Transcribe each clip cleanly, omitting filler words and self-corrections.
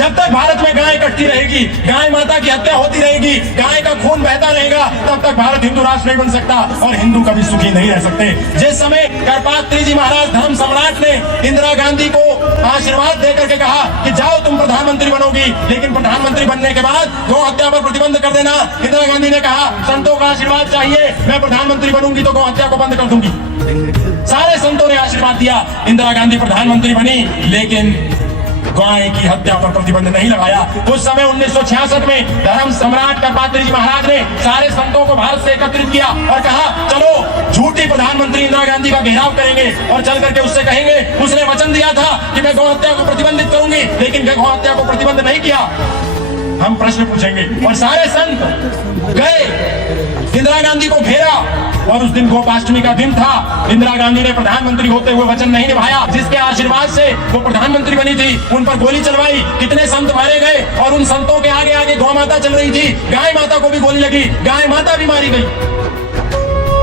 जब तक भारत में गाय कटती रहेगी, गाय माता की हत्या होती रहेगी, गाय का खून बहता रहेगा, तब तक भारत हिंदू राष्ट्र नहीं बन सकता और हिंदू कभी सुखी नहीं रह सकते। जिस समय करपात्री जी महाराज धर्म सम्राट ने इंदिरा गांधी को आशीर्वाद देकर के कहा कि जाओ तुम प्रधानमंत्री बनोगी, लेकिन प्रधानमंत्री बनने के बाद गौ हत्या पर प्रतिबंध कर देना। इंदिरा गांधी ने कहा संतों का आशीर्वाद चाहिए, मैं प्रधानमंत्री बनूंगी तो गौ हत्या को बंद कर दूंगी। सारे संतों ने आशीर्वाद दिया, इंदिरा गांधी प्रधानमंत्री बनी, लेकिन गाय की हत्या पर प्रतिबंध नहीं लगाया। उस समय 1966 में धर्म सम्राट करपात्री जी महाराज ने सारे संतों को भारत से एकत्रित किया और कहा चलो झूठी प्रधानमंत्री इंदिरा गांधी का घेराव करेंगे और चल करके उससे कहेंगे उसने वचन दिया था कि मैं गौ हत्या को प्रतिबंधित करूंगी, लेकिन गौ हत्या को प्रतिबंध नहीं किया। हम प्रश्न पूछेंगे और सारे संत गए, इंदिरा गांधी को घेरा और उस दिन गोपाष्टमी का दिन था। इंदिरा गांधी ने प्रधानमंत्री होते हुए वचन नहीं निभाया, जिसके आशीर्वाद से वो प्रधानमंत्री बनी थी, उन पर गोली चलवाई, कितने संत मारे गए और उन संतों के आगे आगे गौ माता चल रही थी, गाय माता को भी गोली लगी, गाय माता भी मारी गई।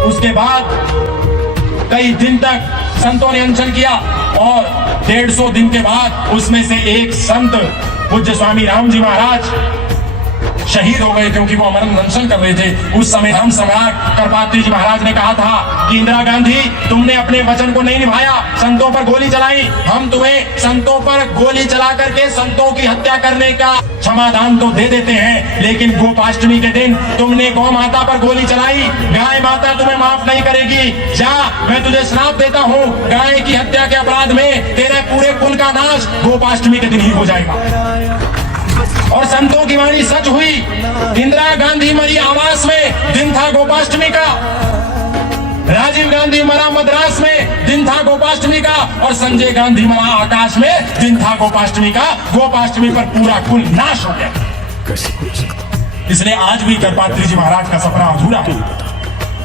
उसके बाद कई दिन तक संतों ने अनशन किया और 150 दिन के बाद उसमें से एक संत पूज्य स्वामी राम जी महाराज शहीद हो गए, क्योंकि वो अमरण अनशन कर रहे थे। उस समय धर्म सम्राट करपात्री जी महाराज ने कहा था कि इंदिरा गांधी तुमने अपने वचन को नहीं निभाया, संतों पर गोली चलाई, हम तुम्हें संतों पर गोली चला करके संतों की हत्या करने का क्षमादान तो दे देते हैं, लेकिन गोपाष्टमी के दिन तुमने गौ माता पर गोली चलाई, गाय माता तुम्हें माफ नहीं करेगी। जा, मैं तुझे श्राप देता हूँ, गाय की हत्या के अपराध में तेरे पूरे कुल का नाश गोपाष्टमी के दिन ही हो जाएगा। और संतों की वाणी सच हुई। इंदिरा गांधी मरी आवास में, दिन था गोपाष्टमी का। राजीव गांधी मरा मद्रास में, दिन था गोपाष्टमी का। और संजय गांधी मरा आकाश में, दिन था गोपाष्टमी का। गोपाष्टमी पर पूरा कुल नाश हो गया। इसलिए आज भी करपात्री जी महाराज का सपना अधूरा है,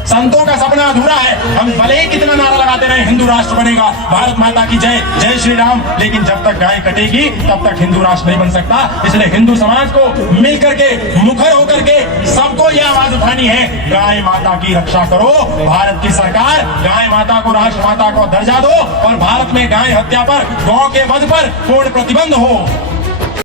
संतों का सपना अधूरा है। हम भले ही कितना नारा लगाते रहे हिंदू राष्ट्र बनेगा, भारत माता की जय, जय श्री राम, लेकिन जब तक गाय कटेगी तब तक हिंदू राष्ट्र नहीं बन सकता। इसलिए हिंदू समाज को मिलकर के, मुखर होकर के सबको यह आवाज उठानी है, गाय माता की रक्षा करो। भारत की सरकार गाय माता को राष्ट्र माता को दर्जा दो और भारत में गाय हत्या पर, गौ के वध पर पूर्ण प्रतिबंध हो।